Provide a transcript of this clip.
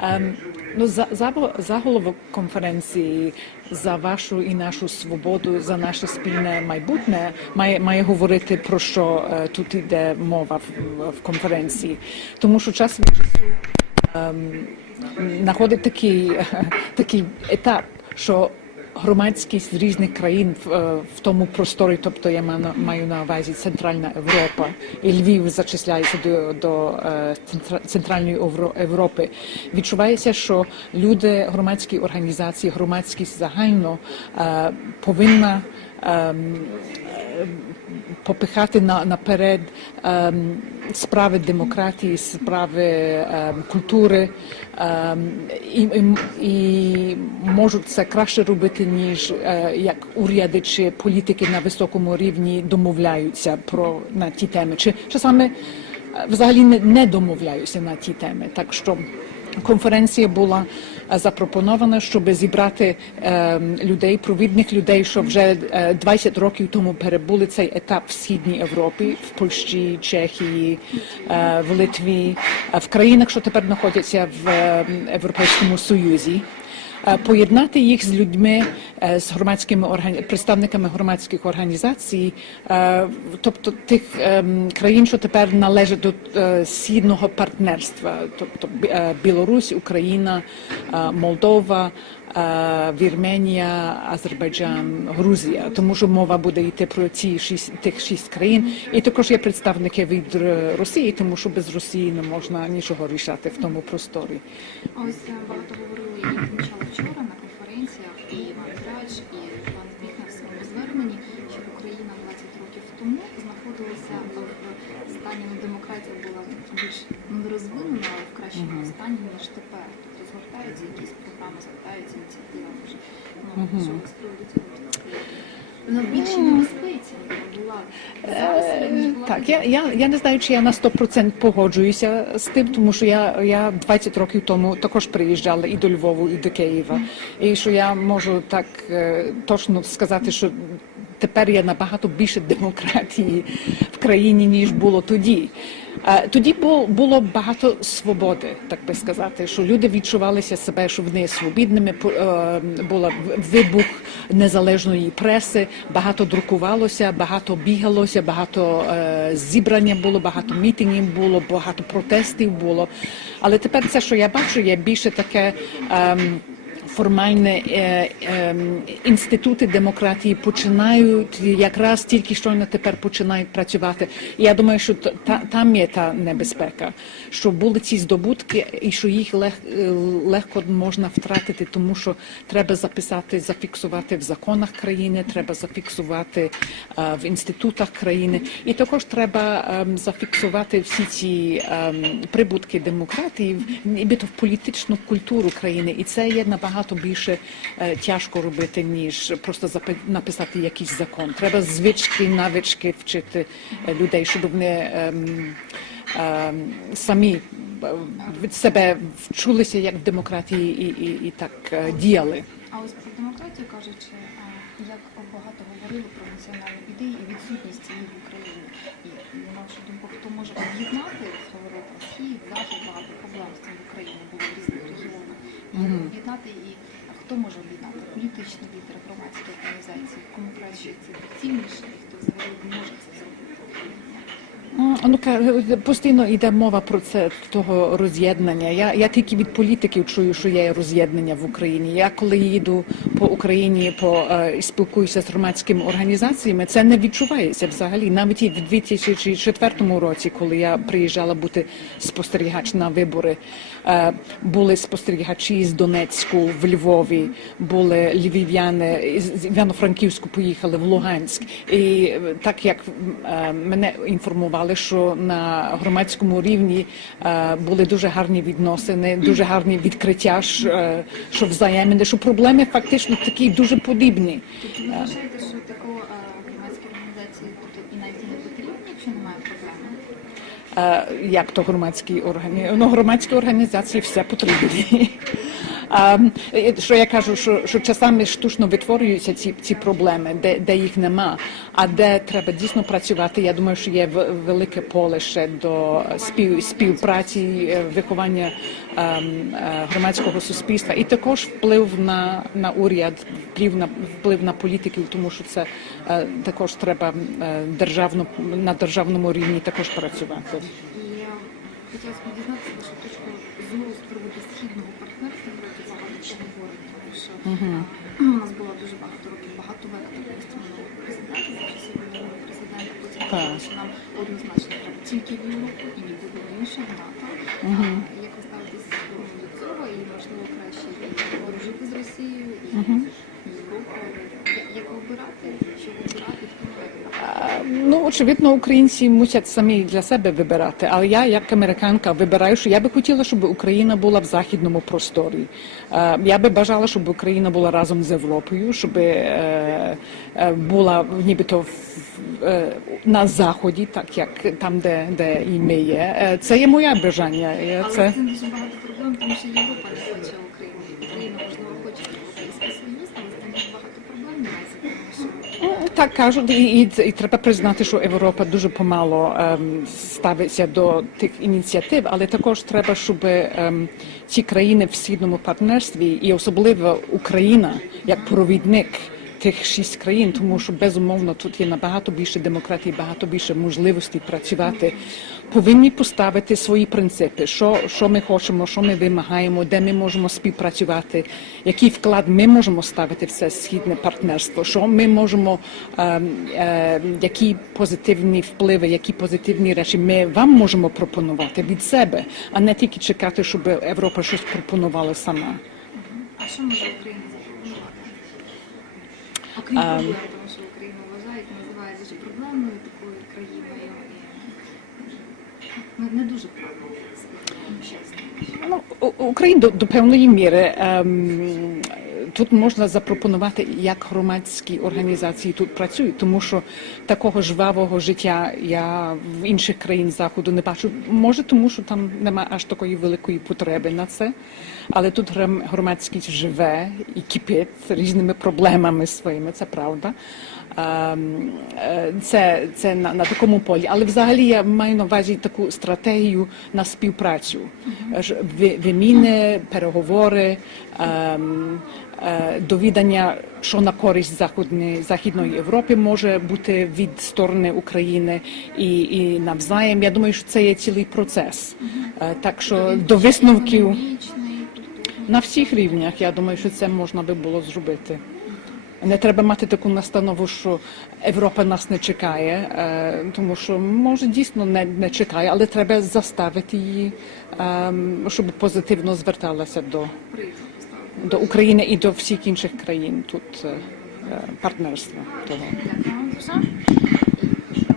Ем, ну, за, за, заголовок конференції за вашу і нашу свободу, за наше спільне майбутнє має, має говорити про що е, тут йде мова в, в конференції. Тому що час від часу ем, знаходить такий, такий етап, що громадськість з різних країн в, е, тому просторі, тобто я маю на- увазі Центральна Європа, і Львів зачисляється до, до е, Центральної Європи. Відчувається, що люди, громадські організації, громадськість загально е, повинна попихати на, наперед ем, справи демократії, справи ем, культури ем, і, і, можуть це краще робити, ніж е, як уряди чи політики на високому рівні домовляються про на ті теми. Чи часами е, взагалі не, не домовляються на ті теми. Так що конференція була запропонована, щоб зібрати е, людей, провідних людей, що вже е, 20 років тому перебули цей етап в східній Європі, в Польщі, Чехії, е, в Литві, е, в країнах, що тепер знаходяться в е, Європейському Союзі. Е, Поєднати їх з людьми, е, з громадськими органі... представниками громадських організацій, е, тобто тих ем, країн, що тепер належать до східного партнерства, тобто Білорусь, Україна, Молдова. Вірменія, Азербайджан, Грузія, тому що мова буде йти про ці шість тих шість країн, і також є представники від Росії, тому що без Росії не можна нічого рішати в тому просторі. Ось багато говорили знаходилася в стані ну, демократія була більш не розвинена, але в кращому стані ніж тепер. Тобто згортаються якісь програми, згортаються ініціативи. Ну що ви з приводу цього Ну, більше більшій небезпеці Так, я, я, я не знаю, чи я на 100% погоджуюся з тим, тому що я, я 20 років тому також приїжджала і до Львову, і до Києва. І що я можу так е, точно сказати, що тепер є набагато більше демократії в країні, ніж було тоді. Е, Тоді було багато свободи, так би сказати, що люди відчувалися себе, що вони свобідними. Е, Була вибух незалежної преси, багато друкувалося, багато бігалося, багато е, зібрання було, багато мітингів було, багато протестів було. Але тепер це, що я бачу, є більше таке. Ем, формальне е, е, інститути демократії починають якраз тільки щойно тепер починають працювати. І я думаю, що та, та- там є та небезпека, що були ці здобутки, і що їх лег, е, легко можна втратити, тому що треба записати, зафіксувати в законах країни, треба зафіксувати е, в інститутах країни, і також треба ем, зафіксувати всі ці ем, прибутки демократії нібито в політичну культуру країни, і це є набагато більше е, тяжко робити, ніж просто запи- написати якийсь закон. Треба звички, навички вчити е, людей, щоб вони ем, ем, самі е, себе вчулися як в демократії і, і, і так діяли. А ось про демократію кажучи, як багато говорили про національні ідеї і відсутність її в Україні. І на вашу думку, хто може об'єднати говорили про схід, захід, багато проблем з цим в Україні було в різних регіонах. І об'єднати і хто може об'єднати? Політичні лідери, громадські організації, кому краще це доцільніше, і хто взагалі може це зробити? Ну, постійно йде мова про це того роз'єднання. Я, я тільки від політиків чую, що є роз'єднання в Україні. Я коли їду по Україні по е, спілкуюся з громадськими організаціями, це не відчувається взагалі. Навіть і в 2004 році, коли я приїжджала бути спостерігач на вибори, е, були спостерігачі з Донецьку в Львові, були львів'яни з Івано-Франківську поїхали в Луганськ. І е, так як е, мене інформували, що на громадському рівні е, були дуже гарні відносини, дуже гарні відкриття, е, що взаємини, що проблеми фактично такі дуже подібні. Тобто ви вважаєте, що такого а, громадські організації і навіть не потрібні, якщо немає проблеми? Е, як то громадські органи. Ну, громадські організації все потрібні. А, е, що я кажу, що, що часами штучно витворюються ці, ці проблеми, де, де їх нема, а де треба дійсно працювати. Я думаю, що є велике поле ще до спів, співпраці, е, виховання ем, е, громадського суспільства і також вплив на, на уряд, вплив на вплив на політиків, тому що це е, також треба державно на державному рівні також працювати. І е, хотілося дізнатися вашу точку зору з приводу східного партнерства, про яке багато чого говорить, е, у нас було дуже багато років багато векторів президента, за часів минулого президента, потім казали, що нам однозначно треба тільки війну Європу і нікуди інше НАТО. А Як ви ставитесь до цього? І можливо краще ворожити з Росією і Європою? Як обирати, що вибирати, хто має вибирати? Ну, очевидно, українці мусять самі для себе вибирати. Але я, як американка, вибираю, що я би хотіла, щоб Україна була в західному просторі. Е, Я би бажала, щоб Україна була разом з Європою, щоб е, е, була нібито на заході, так як там, де, де і ми є. Це є моє бажання. Е, Але Це дуже багато проблем, тому що Європа не хоче Так кажуть, і, і, і треба признати, що Європа дуже помало ем, ставиться до тих ініціатив, але також треба, щоб ем, ці країни в східному партнерстві, і особливо Україна, як провідник тих шість країн, тому що безумовно тут є набагато більше демократії, багато більше можливостей працювати. Повинні поставити свої принципи, що, що ми хочемо, що ми вимагаємо, де ми можемо співпрацювати, який вклад ми можемо ставити в це східне партнерство, що ми можемо, ем, е, які позитивні впливи, які позитивні речі ми вам можемо пропонувати від себе, а не тільки чекати, щоб Європа щось пропонувала сама. а що може Україна? Окрім проблем, тому що Україна вважають, називають дуже проблемною такою країною і не, не дуже скажімо чесно. Ну, Україна до, до певної міри ем, тут можна запропонувати, як громадські організації тут працюють, тому що такого жвавого життя я в інших країн заходу не бачу. Може, тому що там немає аж такої великої потреби на це. Але тут гром- громадськість живе і кипить різними проблемами своїми, це правда. Ем, е, Це, це на, на такому полі. Але взагалі я маю на увазі таку стратегію на співпрацю. Виміни, переговори, ем, е, довідання, що на користь Західної, Західної Європи може бути від сторони України і, і навзаєм. Я думаю, що це є цілий процес. Е, Так що до висновків на всіх рівнях, я думаю, що це можна би було зробити. Не треба мати таку настанову, що Європа нас не чекає, е, тому що може дійсно не, не чекає, але треба заставити її, ем, щоб позитивно зверталася до, до України і до всіх інших країн тут е, партнерства того.